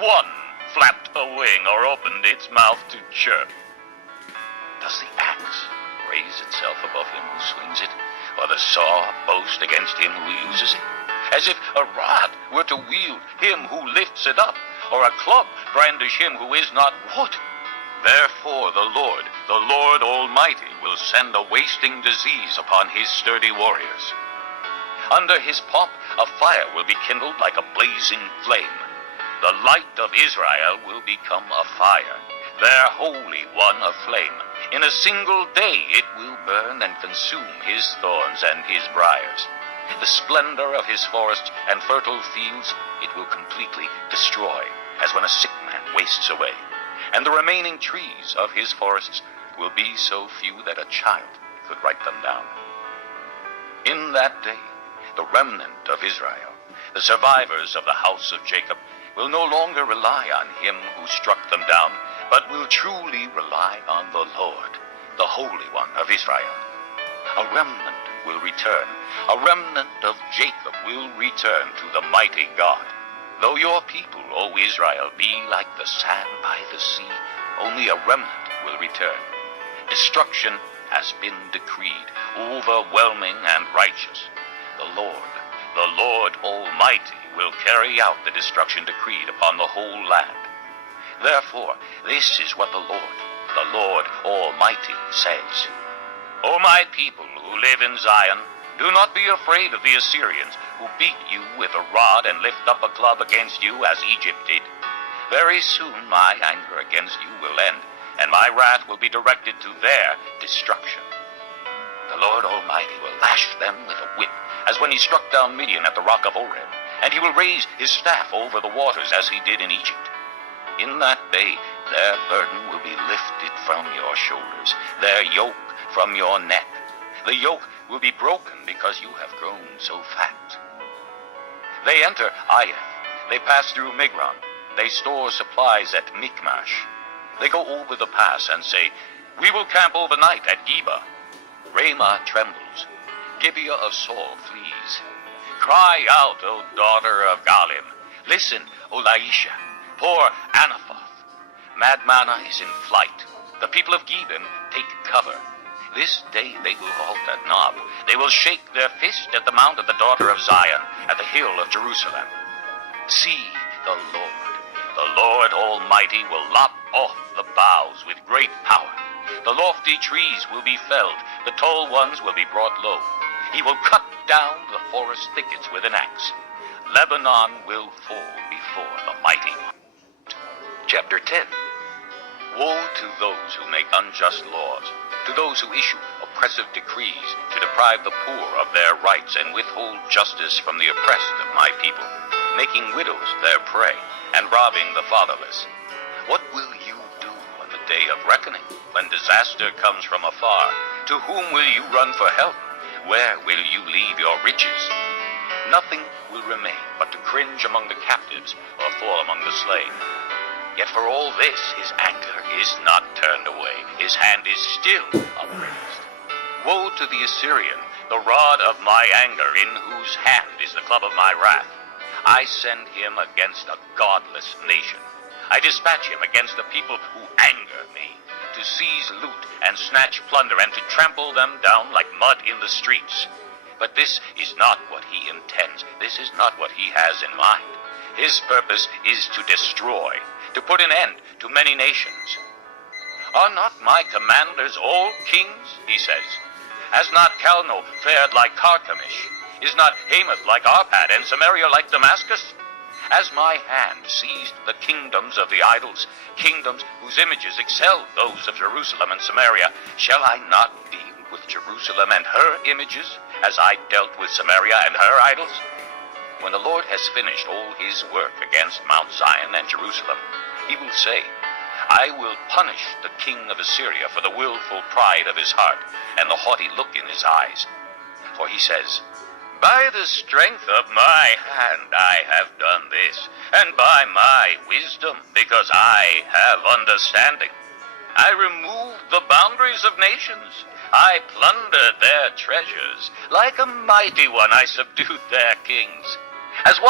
One flapped a wing or opened its mouth to chirp. Does the axe raise itself above him who swings it, or the saw boast against him who uses it? As if a rod were to wield him who lifts it up, or a club brandish him who is not wood. Therefore the Lord Almighty, will send a wasting disease upon his sturdy warriors. Under his pomp a fire will be kindled like a blazing flame. The light of Israel will become a fire, their Holy One a flame. In a single day it will burn and consume his thorns and his briars. The splendor of his forests and fertile fields it will completely destroy, as when a sick man wastes away. And the remaining trees of his forests will be so few that a child could write them down. In that day, the remnant of Israel, the survivors of the house of Jacob, will no longer rely on him who struck them down, but will truly rely on the Lord, the Holy One of Israel. A remnant will return. A remnant of Jacob will return to the mighty God. Though your people, O Israel, be like the sand by the sea, only a remnant will return. Destruction has been decreed, overwhelming and righteous. The Lord Almighty, will carry out the destruction decreed upon the whole land. Therefore, this is what the Lord Almighty says. O my people who live in Zion, do not be afraid of the Assyrians, who beat you with a rod and lift up a club against you as Egypt did. Very soon my anger against you will end, and my wrath will be directed to their destruction. The Lord Almighty will lash them with a whip, as when he struck down Midian at the rock of Oreb, and he will raise his staff over the waters as he did in Egypt. In that day their burden will be lifted from your shoulders, their yoke from your neck. The yoke will be broken because you have grown so fat. They enter Aiath. They pass through Migron. They store supplies at Michmash. They go over the pass and say, we will camp overnight at Geba. Ramah trembles. Gibeah of Saul flees. Cry out, O daughter of Galim. Listen, O Laisha. Poor Anathoth. Madmanah is in flight. The people of Gibeon take cover. This day they will halt at Nob. They will shake their fist at the mount of the daughter of Zion, at the hill of Jerusalem. See, the Lord Almighty will lop off the boughs with great power. The lofty trees will be felled, the tall ones will be brought low. He will cut down the forest thickets with an axe. Lebanon will fall before the mighty one. Chapter 10. Woe to those who make unjust laws, to those who issue oppressive decrees to deprive the poor of their rights and withhold justice from the oppressed of my people, making widows their prey and robbing the fatherless. What will you do on the day of reckoning, when disaster comes from afar? To whom will you run for help? Where will you leave your riches? Nothing will remain but to cringe among the captives or fall among the slain. Yet for all this his anger is not turned away, his hand is still upraised. Woe to the Assyrian, the rod of my anger, in whose hand is the club of my wrath. I send him against a godless nation. I dispatch him against the people who anger me, to seize loot and snatch plunder and to trample them down like mud in the streets. But this is not what he intends. This is not what he has in mind. His purpose is to destroy, to put an end to many nations. Are not my commanders all kings, he says? Has not Calno fared like Carchemish? Is not Hamath like Arpad, and Samaria like Damascus? As my hand seized the kingdoms of the idols, kingdoms whose images excelled those of Jerusalem and Samaria, shall I not deal with Jerusalem and her images, as I dealt with Samaria and her idols? When the Lord has finished all his work against Mount Zion and Jerusalem, he will say, I will punish the king of Assyria for the willful pride of his heart and the haughty look in his eyes. For he says, by the strength of my hand I have done this, and by my wisdom, because I have understanding. I removed the boundaries of nations. I plundered their treasures. Like a mighty one I subdued their kings. As one